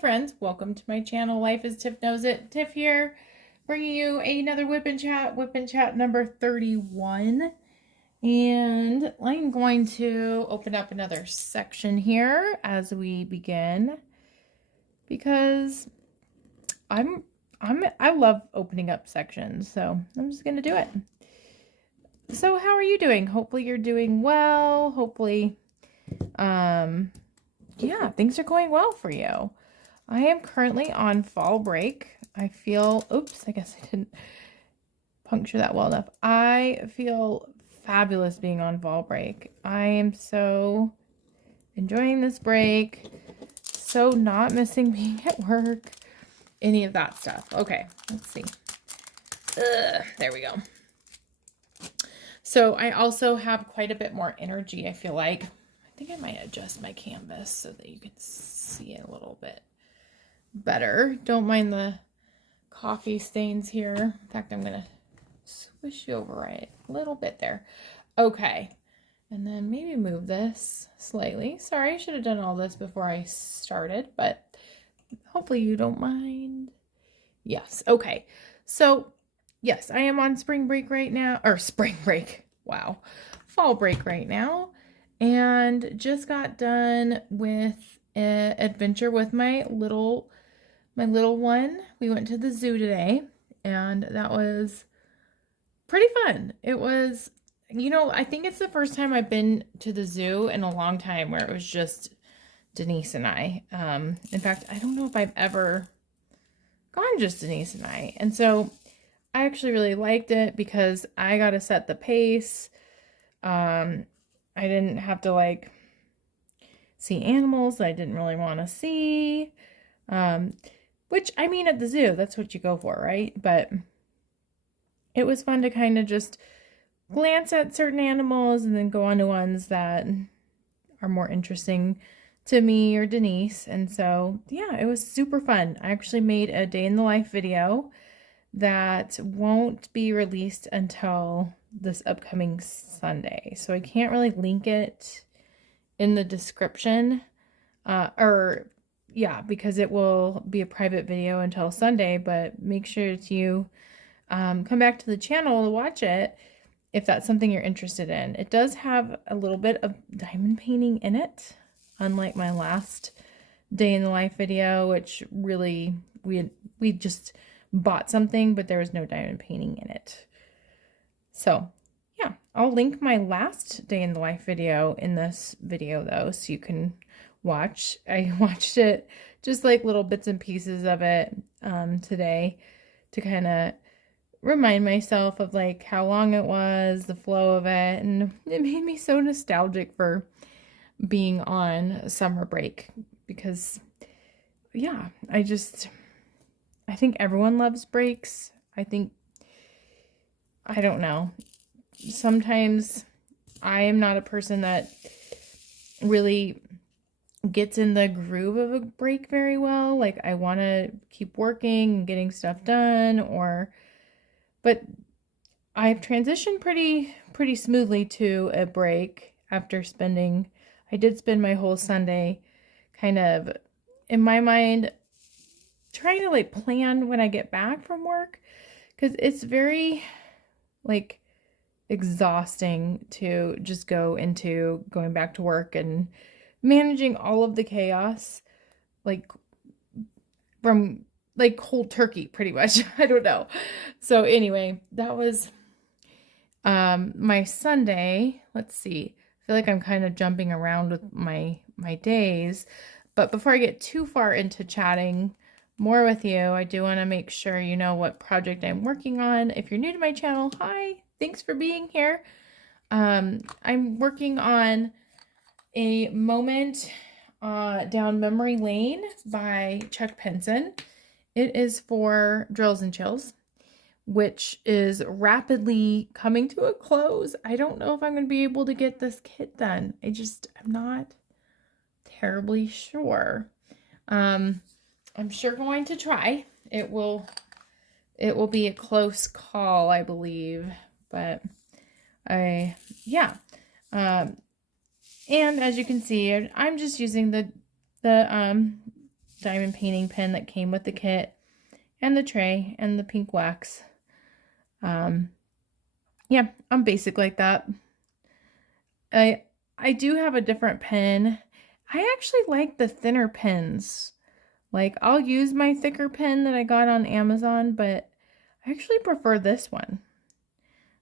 friends, welcome to my channel. Life as Tiff Knows It. Tiff here, bringing you another Whip and Chat number 31. And I'm going to open up another section here as we begin because I love opening up sections, so I'm just gonna do it. So how are you doing? Hopefully you're doing well. Hopefully, yeah, things are going well for you. I am currently on fall break. I feel, oops, I guess I didn't puncture that well enough. I feel fabulous being on fall break. I am so enjoying this break, so not missing being at work, any of that stuff. Okay, let's see. There we go. So I also have quite a bit more energy, I feel like. I think I might adjust my canvas so that you can see it a little bit better. Don't mind the coffee stains here. In fact, I'm gonna swish you over right a little bit there. Okay, and then maybe move this slightly. Sorry, I should have done all this before I started, but hopefully you don't mind. Yes, okay. So yes, I am on spring break right now, or spring break, wow, fall break right now, and just got done with an adventure with my little one. We went to the zoo today, and that was pretty fun. It was, you know, I think it's the first time I've been to the zoo in a long time where it was just Denise and I. In fact, I don't know if I've ever gone just Denise and I. And so I actually really liked it because I got to set the pace. I didn't have to like see animals that I didn't really want to see. Which, I mean, at the zoo, that's what you go for, right? But it was fun to kind of just glance at certain animals and then go on to ones that are more interesting to me or Denise. And so, yeah, it was super fun. I actually made a day in the life video that won't be released until this upcoming Sunday. So I can't really link it in the description, yeah, because it will be a private video until Sunday, but make sure to come back to the channel to watch it if that's something you're interested in. It does have a little bit of diamond painting in it, unlike my last day in the life video, which really, we just bought something, but there was no diamond painting in it. So yeah, I'll link my last day in the life video in this video though, so you can watch. I watched it, just like little bits and pieces of it today to kind of remind myself of like how long it was, the flow of it, and it made me so nostalgic for being on summer break because yeah, I think everyone loves breaks. I don't know. Sometimes I am not a person that really gets in the groove of a break very well. Like I want to keep working and getting stuff done, but I've transitioned pretty smoothly to a break after I did spend my whole Sunday kind of in my mind trying to like plan when I get back from work, because it's very like exhausting to just go into going back to work and managing all of the chaos, like from like cold turkey, pretty much. I don't know. So anyway, that was my Sunday. Let's see. I feel like I'm kind of jumping around with my days, but before I get too far into chatting more with you, I do want to make sure you know what project I'm working on. If you're new to my channel, hi, thanks for being here. I'm working on a moment down memory lane by Chuck Pinson. It is for Drills and Chills, which is rapidly coming to a close. I don't know if I'm going to be able to get this kit done. I'm not terribly sure. I'm sure going to try. It will be a close call, I believe, but yeah. And as you can see, I'm just using the diamond painting pen that came with the kit and the tray and the pink wax. Yeah, I'm basic like that. I do have a different pen. I actually like the thinner pens. Like, I'll use my thicker pen that I got on Amazon, but I actually prefer this one.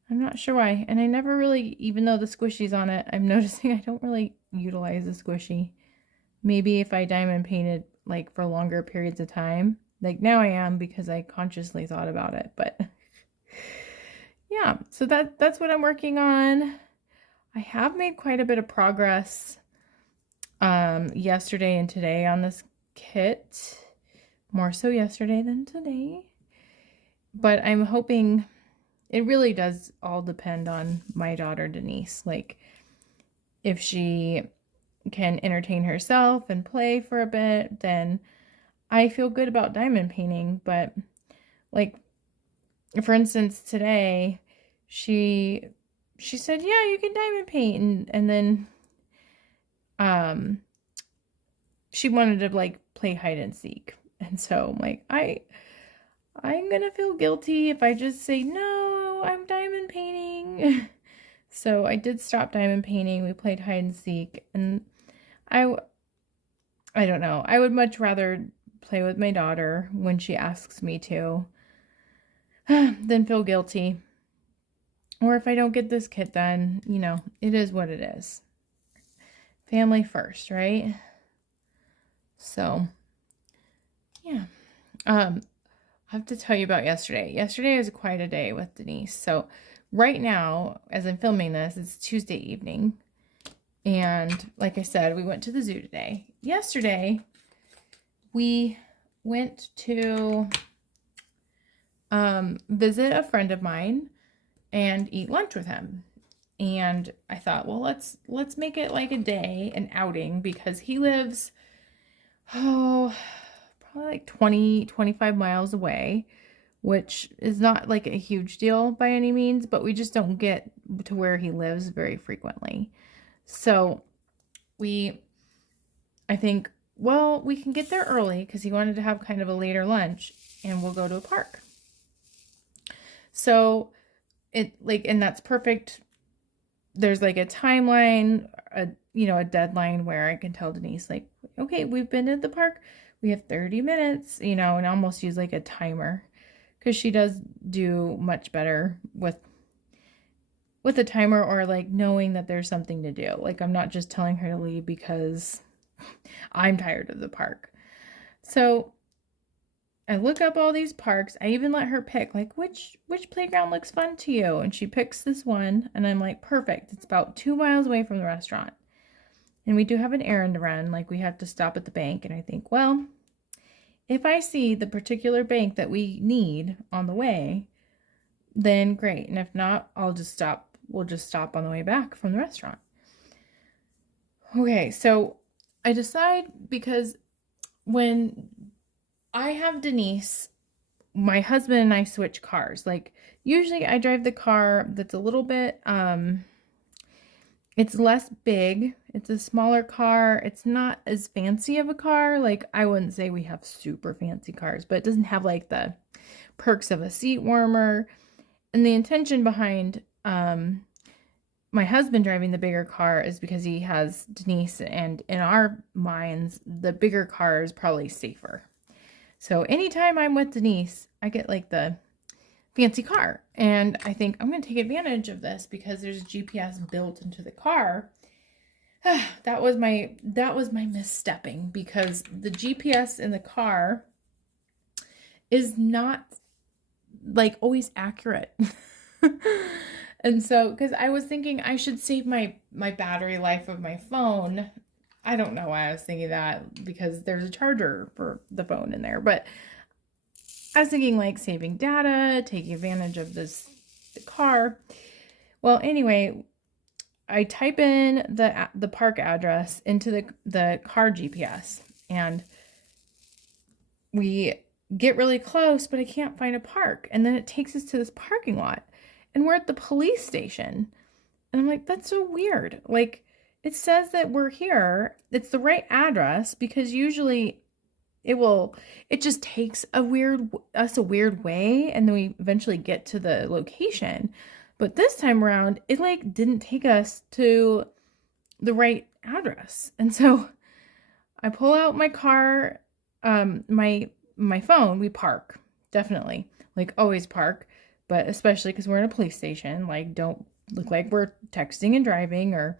I'm not sure why. And I never really, even though the squishy's on it, I'm noticing I don't really utilize the squishy. Maybe if I diamond painted like for longer periods of time. Like now I am because I consciously thought about it. But yeah, so that's what I'm working on. I have made quite a bit of progress yesterday and today on this kit. More so yesterday than today. But I'm hoping, it really does all depend on my daughter Denise. Like, if she can entertain herself and play for a bit, then I feel good about diamond painting. But like, for instance, today she said, yeah, you can diamond paint, and then she wanted to like play hide and seek. And so I'm like, I'm gonna feel guilty if I just say, no, I'm diamond painting. So I did stop diamond painting. We played hide and seek, and I don't know. I would much rather play with my daughter when she asks me to than feel guilty. Or if I don't get this kit done, you know, it is what it is. Family first, right? So, yeah. I have to tell you about yesterday. Yesterday was quite a day with Denise. So right now, as I'm filming this, it's Tuesday evening. And like I said, we went to the zoo today. Yesterday, we went to visit a friend of mine and eat lunch with him. And I thought, well, let's make it like a day, an outing, because he lives, probably like 25 miles away, which is not like a huge deal by any means, but we just don't get to where he lives very frequently. So I think, well, we can get there early because he wanted to have kind of a later lunch, and we'll go to a park. So and that's perfect. There's like a timeline, a deadline where I can tell Denise, like, okay, we've been at the park. We have 30 minutes, and almost use like a timer, because she does do much better with a timer, or like knowing that there's something to do. Like, I'm not just telling her to leave because I'm tired of the park. So I look up all these parks. I even let her pick, like, which playground looks fun to you? And she picks this one, and I'm like, perfect. It's about 2 miles away from the restaurant. And we do have an errand to run. Like, we have to stop at the bank. And I think, well, if I see the particular bank that we need on the way, then great. And if not, I'll just stop. We'll just stop on the way back from the restaurant. Okay, so I decide, because when I have Denise, my husband and I switch cars. Like, usually I drive the car that's a little bit, it's less big. It's a smaller car. It's not as fancy of a car. Like, I wouldn't say we have super fancy cars, but it doesn't have like the perks of a seat warmer. And the intention behind my husband driving the bigger car is because he has Denise, and in our minds, the bigger car is probably safer. So anytime I'm with Denise, I get like the fancy car. And I think I'm going to take advantage of this because there's GPS built into the car. That was my misstepping, because the GPS in the car is not like always accurate. And so, because I was thinking I should save my battery life of my phone. I don't know why I was thinking that, because there's a charger for the phone in there. But I was thinking like saving data, taking advantage of the car. Well, anyway, I type in the park address into the car GPS, and we get really close, but I can't find a park. And then it takes us to this parking lot, and we're at the police station. And I'm like, that's so weird. Like, it says that we're here. It's the right address, because usually it just takes us a weird way, and then we eventually get to the location. But this time around, it like didn't take us to the right address. And so I pull out my car, my phone, we park, definitely. Like always park, but especially because we're in a police station, like don't look like we're texting and driving. Or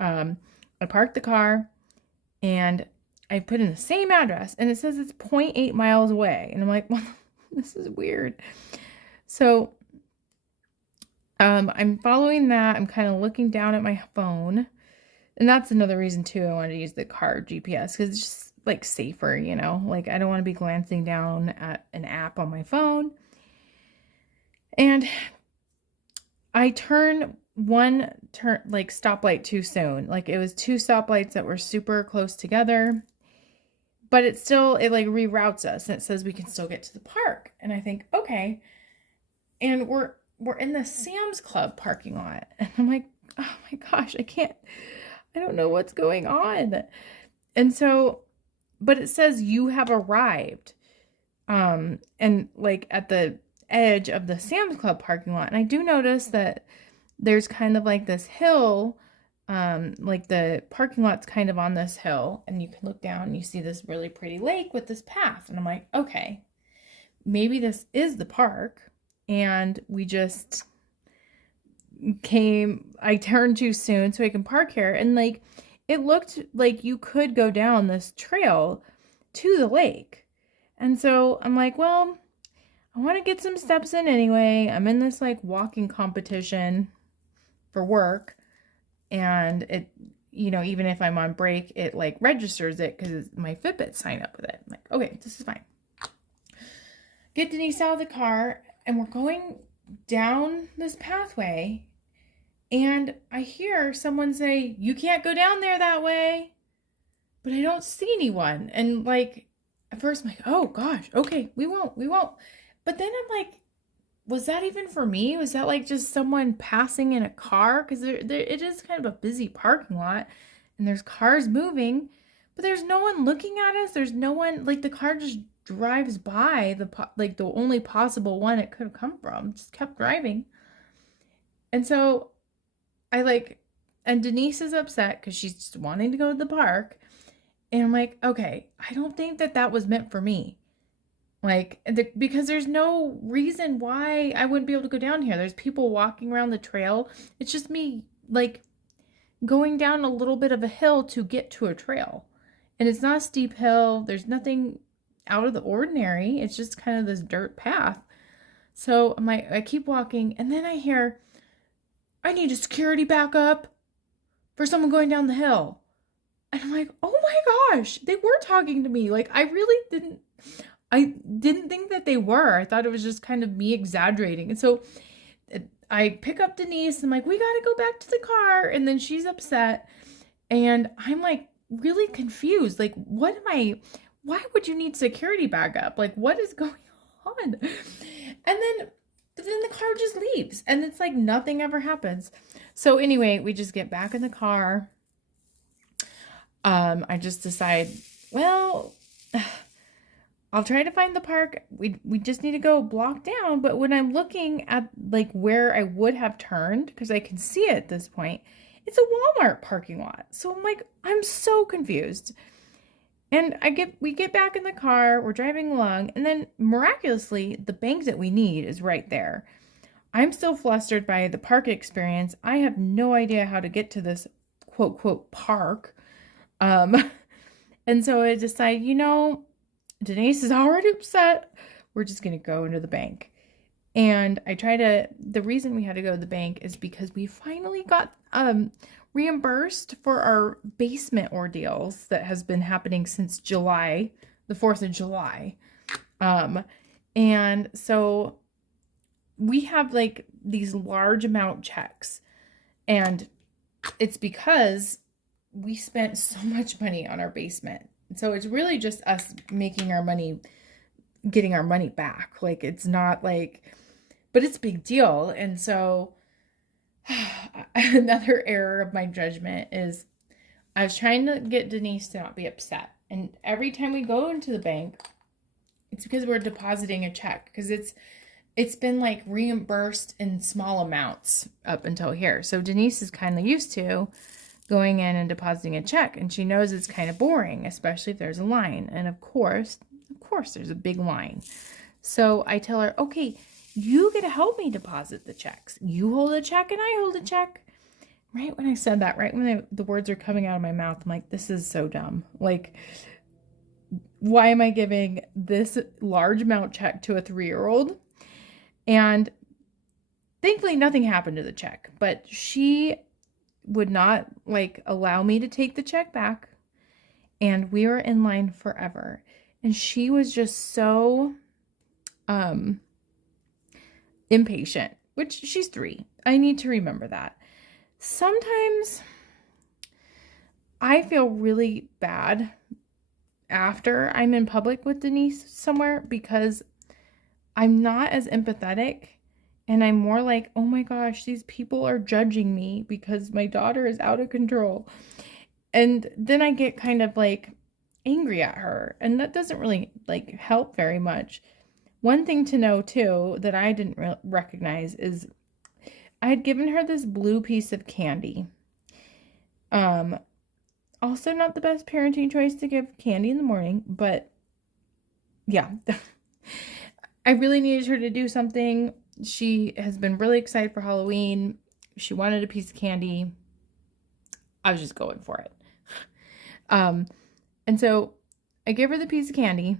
I parked the car and I put in the same address and it says it's 0.8 miles away. And I'm like, well, this is weird. So I'm following that. I'm kind of looking down at my phone. And that's another reason too I wanted to use the car GPS, because it's just like safer, you know? Like I don't want to be glancing down at an app on my phone. And I turned one stoplight too soon. Like it was two stoplights that were super close together. But it like reroutes us and it says we can still get to the park. And I think, okay. And we're in the Sam's Club parking lot. And I'm like, oh my gosh, I don't know what's going on. And so, but it says you have arrived. And like at the edge of the Sam's Club parking lot. And I do notice that there's kind of like this hill, like the parking lot's kind of on this hill, and you can look down and you see this really pretty lake with this path. And I'm like, okay, maybe this is the park. And we just I turned too soon so I can park here. And like, it looked like you could go down this trail to the lake. And so I'm like, well, I want to get some steps in anyway. I'm in this like walking competition for work. And it, you know, even if I'm on break, it like registers it because my Fitbit sign up with it. I'm like, okay, this is fine. Get Denise out of the car and we're going down this pathway. And I hear someone say, you can't go down there that way. But I don't see anyone. And like, at first I'm like, oh gosh, okay, we won't. But then I'm like, was that even for me? Was that like just someone passing in a car? Because it is kind of a busy parking lot and there's cars moving, but there's no one looking at us. There's no one, like the car just drives by the only possible one it could have come from, just kept driving. And so and Denise is upset because she's just wanting to go to the park. And I'm like, okay, I don't think that was meant for me. Like, because there's no reason why I wouldn't be able to go down here. There's people walking around the trail. It's just me, like, going down a little bit of a hill to get to a trail. And it's not a steep hill. There's nothing out of the ordinary. It's just kind of this dirt path. So I keep walking, and then I hear, I need a security backup for someone going down the hill. And I'm like, oh my gosh, they were talking to me. Like, I didn't think that they were. I thought it was just kind of me exaggerating. And so I pick up Denise. I'm like, we got to go back to the car. And then she's upset. And I'm like really confused. Like, why would you need security backup? Like, what is going on? And then the car just leaves. And it's like nothing ever happens. So anyway, we just get back in the car. I just decide, well, I'll try to find the park. We just need to go block down. But when I'm looking at like where I would have turned, because I can see it at this point, it's a Walmart parking lot. So I'm like, I'm so confused. And we get back in the car, we're driving along, and then miraculously, the bank that we need is right there. I'm still flustered by the park experience. I have no idea how to get to this quote, quote, park. And so I decide, Denise is already upset. We're just going to go into the bank. And the reason we had to go to the bank is because we finally got reimbursed for our basement ordeals that has been happening since July, the 4th of July. And so we have like these large amount checks, and it's because we spent so much money on our basement. So it's really just us making our money, getting our money back. Like, it's not like, but it's a big deal. And so another error of my judgment is I was trying to get Denise to not be upset. And every time we go into the bank, it's because we're depositing a check, because it's been like reimbursed in small amounts up until here. So Denise is kind of used to going in and depositing a check, and she knows it's kind of boring, especially if there's a line. And of course there's a big line. So I tell her, okay, you get to help me deposit the checks. You hold a check and I hold a check. Right when I said that, right when the words are coming out of my mouth, I'm like, this is so dumb. Like, why am I giving this large amount check to a 3-year-old? And thankfully nothing happened to the check, but she would not like allow me to take the check back. And we were in line forever. And she was just so impatient, which she's 3. I need to remember that. Sometimes I feel really bad after I'm in public with Denise somewhere, because I'm not as empathetic, and I'm more like, oh my gosh, these people are judging me because my daughter is out of control. And then I get kind of like angry at her, and that doesn't really like help very much. One thing to know too that I didn't recognize is I had given her this blue piece of candy. Also not the best parenting choice to give candy in the morning, but yeah. I really needed her to do something. She has been really excited for Halloween. She wanted a piece of candy. I was just going for it. And so I gave her the piece of candy.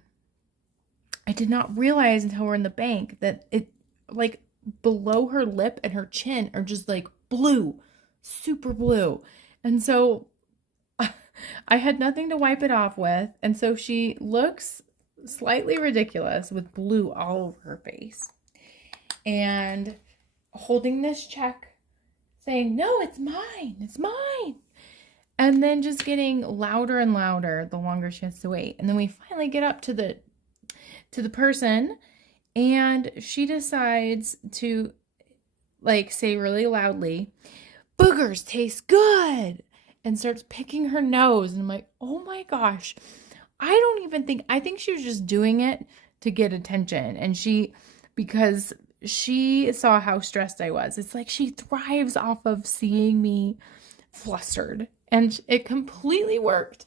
I did not realize until we're in the bank that it, like, below her lip and her chin are just like blue, super blue. And so I had nothing to wipe it off with. And so she looks slightly ridiculous with blue all over her face. And holding this check, saying, no, it's mine, it's mine. And then just getting louder and louder the longer she has to wait. And then we finally get up to the person, and she decides to like say really loudly, boogers taste good, and starts picking her nose. And I'm like, oh my gosh, I think she was just doing it to get attention. And because she saw how stressed I was. It's like she thrives off of seeing me flustered, and it completely worked.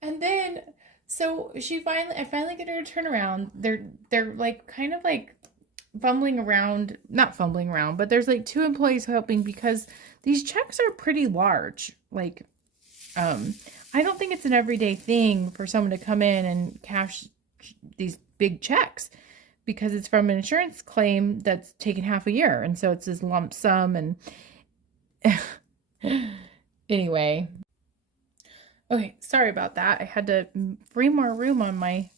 And then so I finally get her to turn around. They're like kind of like fumbling around, not fumbling around, but there's like 2 employees helping because these checks are pretty large. Like, I don't think it's an everyday thing for someone to come in and cash these big checks, because it's from an insurance claim that's taken half a year. And so it's this lump sum. And anyway, okay, sorry about that. I had to free more room on my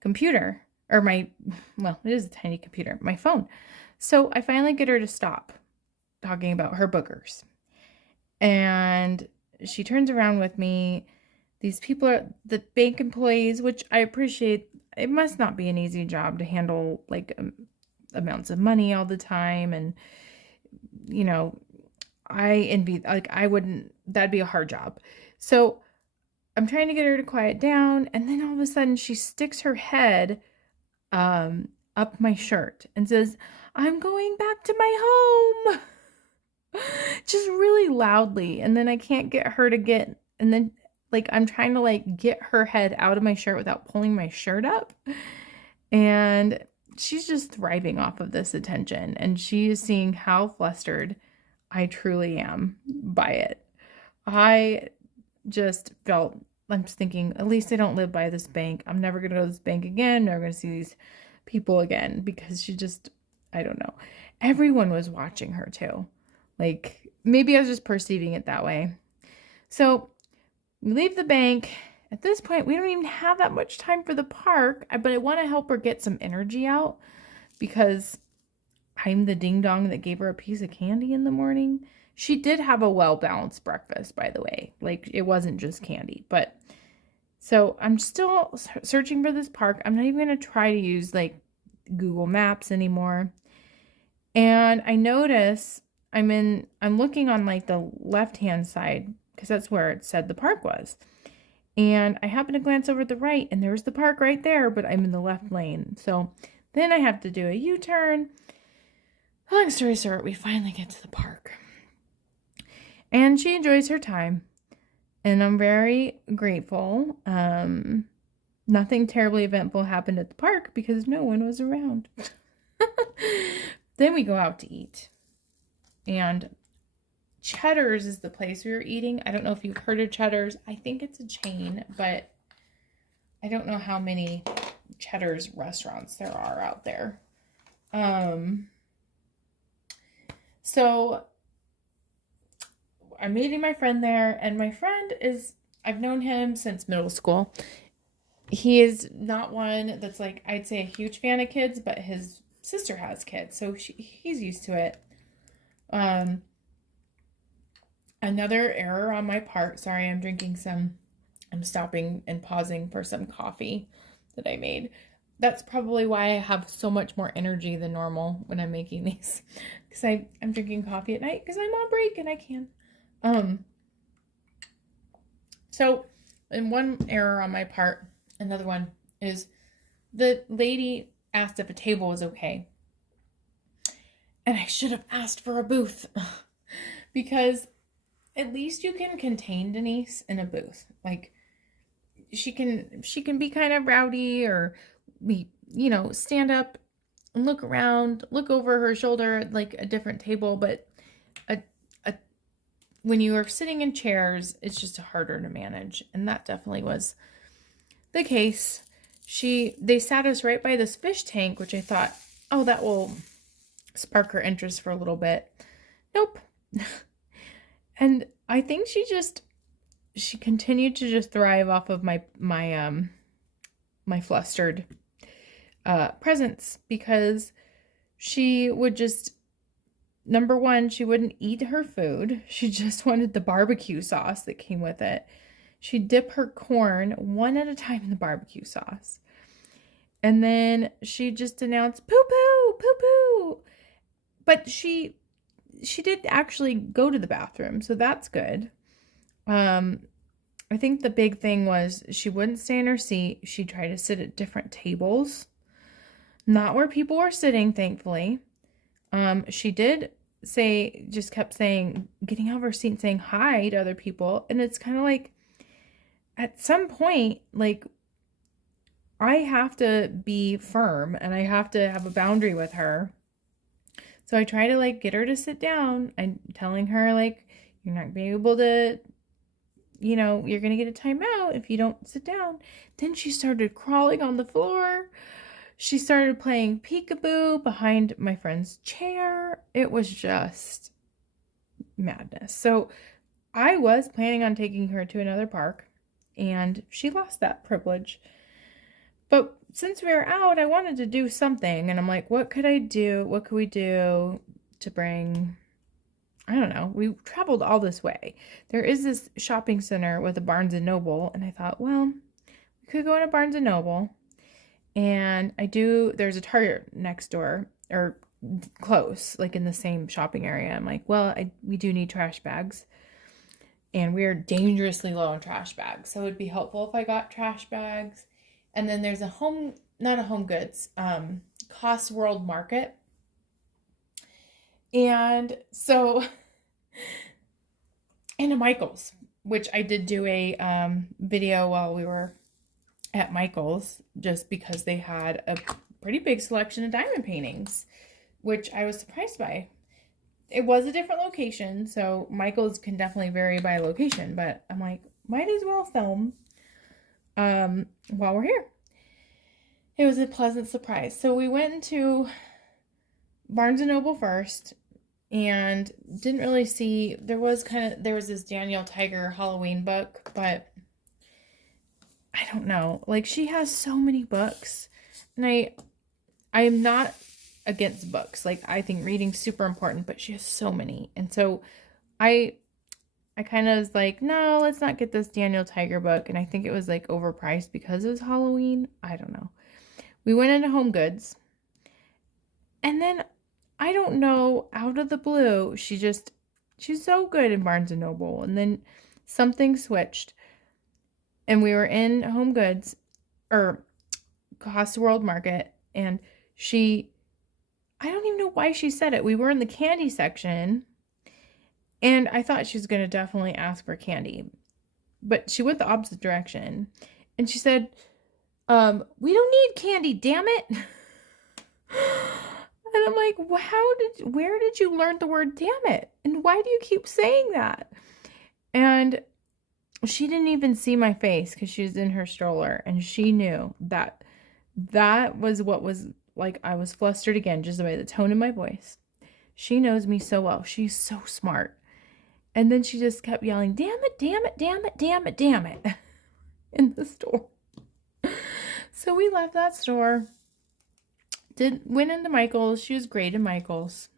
computer, or well, it is a tiny computer, my phone. So I finally get her to stop talking about her boogers. And she turns around with me. These people are the bank employees, which I appreciate. It must not be an easy job to handle like amounts of money all the time. And, you know, I envy, like, I wouldn't, that'd be a hard job. So I'm trying to get her to quiet down. And then all of a sudden she sticks her head up my shirt and says, I'm going back to my home. Just really loudly. And then I can't get her to get, and then like I'm trying to like get her head out of my shirt without pulling my shirt up. And she's just thriving off of this attention. And she is seeing how flustered I truly am by it. I just felt, I'm just thinking, at least I don't live by this bank. I'm never going to go to this bank again. Never going to see these people again, because she just, I don't know. Everyone was watching her too. Like, maybe I was just perceiving it that way. So we leave the bank. At this point, we don't even have that much time for the park, but I want to help her get some energy out, because I'm the ding dong that gave her a piece of candy in the morning. She did have a well-balanced breakfast, by the way. Like, it wasn't just candy. But so I'm still searching for this park. I'm not even going to try to use like Google Maps anymore. And I notice I'm looking on like the left-hand side, because that's where it said the park was. And I happened to glance over to the right, and there's the park right there, but I'm in the left lane. So then I have to do a U-turn. Long story short, we finally get to the park. And she enjoys her time. And I'm very grateful. Nothing terribly eventful happened at the park because no one was around. Then we go out to eat. And Cheddar's is the place we were eating. I don't know if you've heard of Cheddar's. I think it's a chain, but I don't know how many Cheddar's restaurants there are out there. So I'm meeting my friend there, and my friend is, I've known him since middle school. He is not one that's like, I'd say a huge fan of kids, but his sister has kids, so he's used to it. Another error on my part. Sorry, I'm stopping and pausing for some coffee that I made. That's probably why I have so much more energy than normal when I'm making these. Because I'm drinking coffee at night because I'm on break and I can. So, and one error on my part, another one, is the lady asked if a table was okay. And I should have asked for a booth. Because at least you can contain Denise in a booth. Like, she can be kind of rowdy or be, stand up and look around, look over her shoulder at like a different table, but when you are sitting in chairs, it's just harder to manage. And that definitely was the case. They sat us right by this fish tank, which I thought, oh, that will spark her interest for a little bit. Nope. And I think she continued to just thrive off of my flustered presence, because she would just, number one, she wouldn't eat her food. She just wanted the barbecue sauce that came with it. She'd dip her corn one at a time in the barbecue sauce. And then she just announced, poo poo, poo poo. But she did actually go to the bathroom, so that's good. I think the big thing was she wouldn't stay in her seat. She tried to sit at different tables, not where people were sitting, thankfully. She kept saying, getting out of her seat and saying hi to other people. And it's kind of like, at some point, like, I have to be firm and I have to have a boundary with her. So I try to like get her to sit down. I'm telling her like, you're not going to be able to, you're going to get a timeout if you don't sit down. Then she started crawling on the floor. She started playing peekaboo behind my friend's chair. It was just madness. So I was planning on taking her to another park, and she lost that privilege. But since we were out, I wanted to do something, and I'm like, what could I do? What could we do to bring, I don't know. We traveled all this way. There is this shopping center with a Barnes & Noble, and I thought, well, we could go in a Barnes & Noble. And there's a Target next door, or close, like in the same shopping area. I'm like, well, we do need trash bags. And we're dangerously low on trash bags. So it would be helpful if I got trash bags. And then there's not a Home Goods, Cost World Market. And so, and a Michael's, which I did do a video while we were at Michael's, just because they had a pretty big selection of diamond paintings, which I was surprised by. It was a different location, so Michael's can definitely vary by location, but I'm like, might as well film while we're here. It was a pleasant surprise. So we went into Barnes & Noble first, and didn't really see, there was this Danielle Tiger Halloween book, but I don't know. Like, she has so many books, and I am not against books. Like, I think reading's super important, but she has so many. And so I kind of was like, no, let's not get this Danielle Tiger book. And I think it was like overpriced because it was Halloween. I don't know. We went into Home Goods, and then I don't know, out of the blue, she's so good in Barnes & Noble. And then something switched. And we were in Home Goods or Cost World Market, and I don't even know why she said it. We were in the candy section, and I thought she was going to definitely ask for candy, but she went the opposite direction, and she said, we don't need candy, damn it. And I'm like, where did you learn the word damn it? And why do you keep saying that? And she didn't even see my face because she was in her stroller, and she knew that was what was like. I was flustered again, just by the tone in my voice. She knows me so well. She's so smart. And then she just kept yelling, damn it, damn it, damn it, damn it, damn it, in the store. So we left that store. Went into Michael's. She was great in Michael's.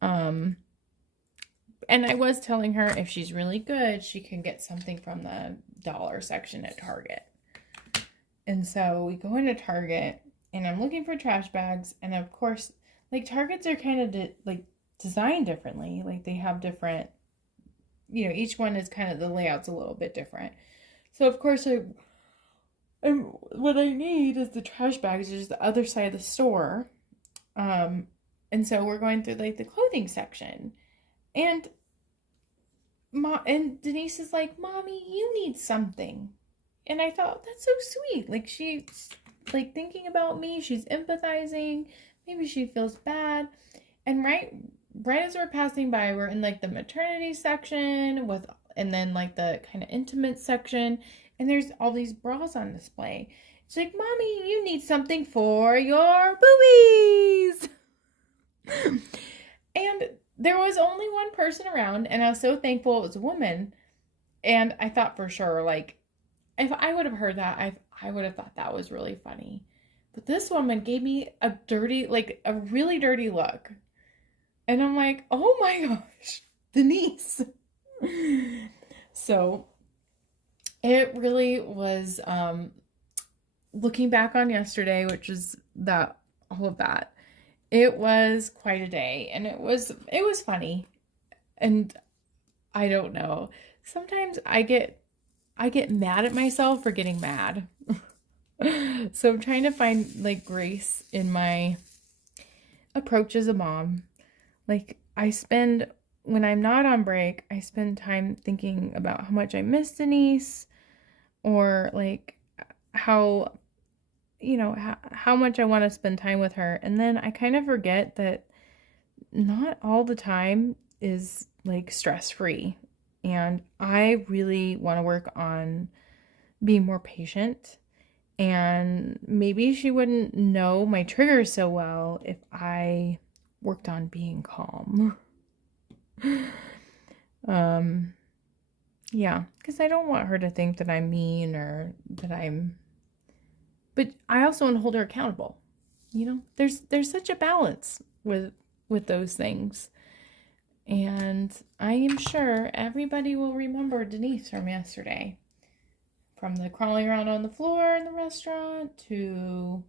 And I was telling her if she's really good, she can get something from the dollar section at Target. And so we go into Target, and I'm looking for trash bags. And of course, like, Targets are kind of designed differently. Like, they have different, each one is kind of, the layout's a little bit different. So of course what I need is the trash bags, which is the other side of the store. And so we're going through like the clothing section, and Denise is like, Mommy, you need something. And I thought, that's so sweet. Like, she's like thinking about me. She's empathizing. Maybe she feels bad. And right as we're passing by, we're in like the maternity section and then like the kind of intimate section. And there's all these bras on display. It's like, Mommy, you need something for your boobies. And there was only one person around, and I was so thankful it was a woman. And I thought for sure, like, if I would have heard that, I would have thought that was really funny. But this woman gave me a really dirty look. And I'm like, oh my gosh, Denise. So it really was, looking back on yesterday, which is all of that, it was quite a day, and it was funny. And I don't know, sometimes I get mad at myself for getting mad. So I'm trying to find like grace in my approach as a mom. Like, when I'm not on break, I spend time thinking about how much I miss Denise, or like how much I want to spend time with her. And then I kind of forget that not all the time is like stress-free. And I really want to work on being more patient. And maybe she wouldn't know my triggers so well if I worked on being calm. Yeah, because I don't want her to think that I'm mean or that but I also want to hold her accountable. There's such a balance with those things. And I am sure everybody will remember Denise from yesterday. From the crawling around on the floor in the restaurant to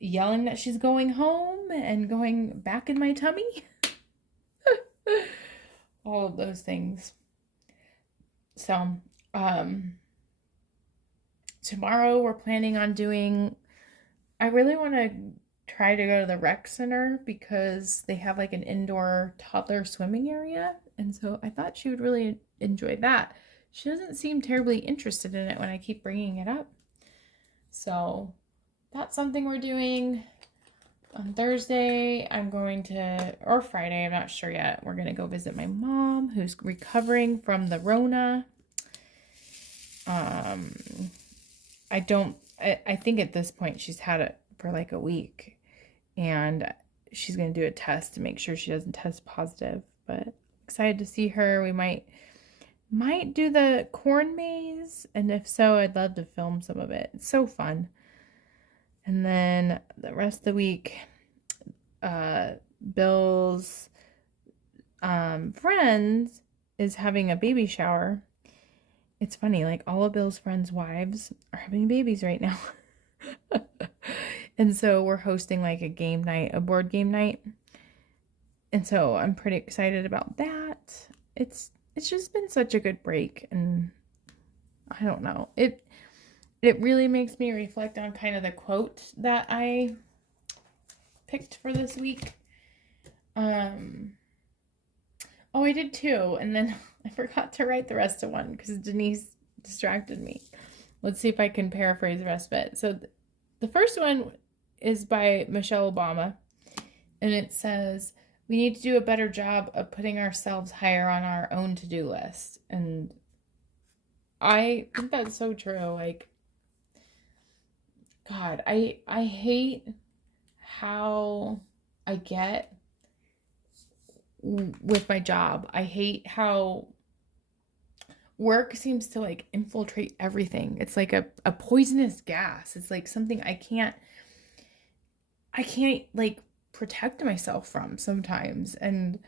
yelling that she's going home and going back in my tummy. All of those things. So, tomorrow we're planning on I really want to try to go to the rec center because they have like an indoor toddler swimming area. And so I thought she would really enjoy that. She doesn't seem terribly interested in it when I keep bringing it up. So that's something we're doing. On Thursday, or Friday, I'm not sure yet. We're going to go visit my mom, who's recovering from the Rona. I think at this point she's had it for like a week, and she's going to do a test to make sure she doesn't test positive. But excited to see her. We might do the corn maze, and if so, I'd love to film some of it. It's so fun. And then the rest of the week, Bill's friends is having a baby shower. It's funny, like all of Bill's friends' wives are having babies right now. And so we're hosting like a board game night. And so I'm pretty excited about that. It's it's just been such a good break, and I don't know. It really makes me reflect on kind of the quote that I picked for this week. Oh, I did too, and then I forgot to write the rest of one because Denise distracted me. Let's see if I can paraphrase the rest of it. So the first one is by Michelle Obama, and it says, we need to do a better job of putting ourselves higher on our own to-do list. And I think that's so true. Like, God, I hate how I get with my job. I hate how work seems to like infiltrate everything. It's like a poisonous gas. It's like something I can't like protect myself from sometimes. And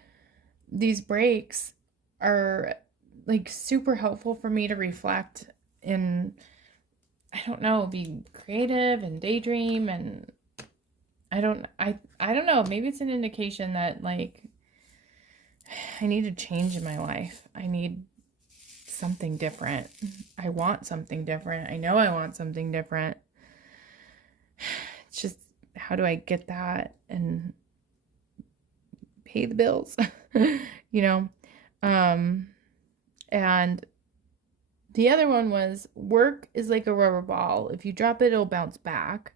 these breaks are like super helpful for me to reflect and, I don't know, be creative and daydream. And I don't know, maybe it's an indication that like I need a change in my life. I need something different. I want something different. I know I want something different. It's just, how do I get that and pay the bills? You know? And the other one was, work is like a rubber ball. If you drop it, it'll bounce back.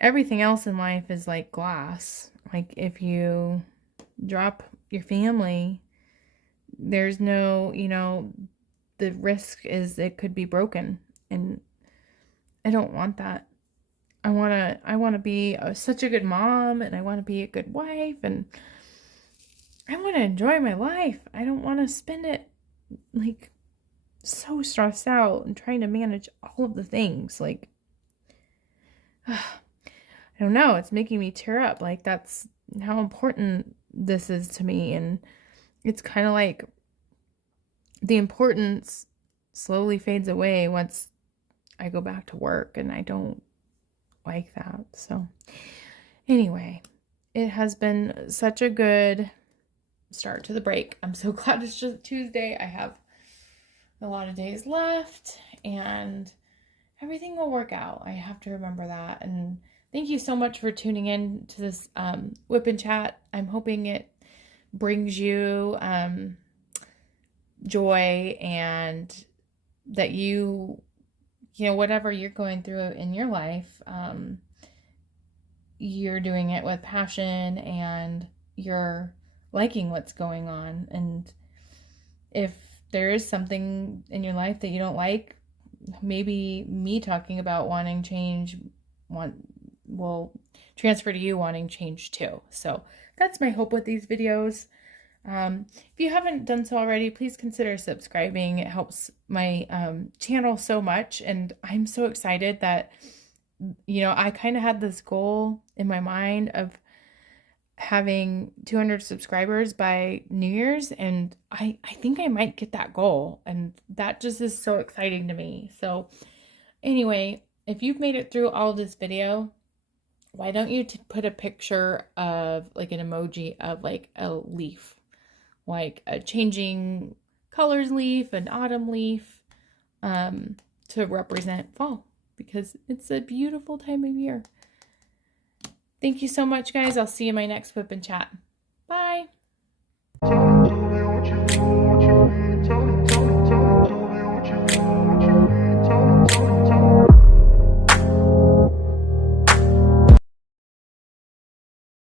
Everything else in life is like glass. Like if you drop your family, there's no, you know, the risk is it could be broken, and I don't want that. I want to be such a good mom, and I want to be a good wife, and I want to enjoy my life. I don't want to spend it like so stressed out and trying to manage all of the things. Like, I don't know, it's making me tear up. Like, that's how important this is to me. And it's kind of like the importance slowly fades away once I go back to work, and I don't like that. So anyway, it has been such a good start to the break. I'm so glad it's just Tuesday. I have a lot of days left, and everything will work out. I have to remember that. And thank you so much for tuning in to this WIP and Chat. I'm hoping it brings you joy, and that you know, whatever you're going through in your life, you're doing it with passion, and you're liking what's going on. And if there is something in your life that you don't like, maybe me talking about wanting change will transfer to you wanting change too. So that's my hope with these videos. If you haven't done so already, please consider subscribing. It helps my channel so much, and I'm so excited that, you know, I kind of had this goal in my mind of having 200 subscribers by New Year's, and I think I might get that goal, and that just is so exciting to me. So anyway, if you've made it through all this video, why don't you put a picture of like an emoji of like a leaf, like a changing colors leaf, an autumn leaf, to represent fall, because it's a beautiful time of year. Thank you so much, guys. I'll see you in my next WIP and Chat. Bye.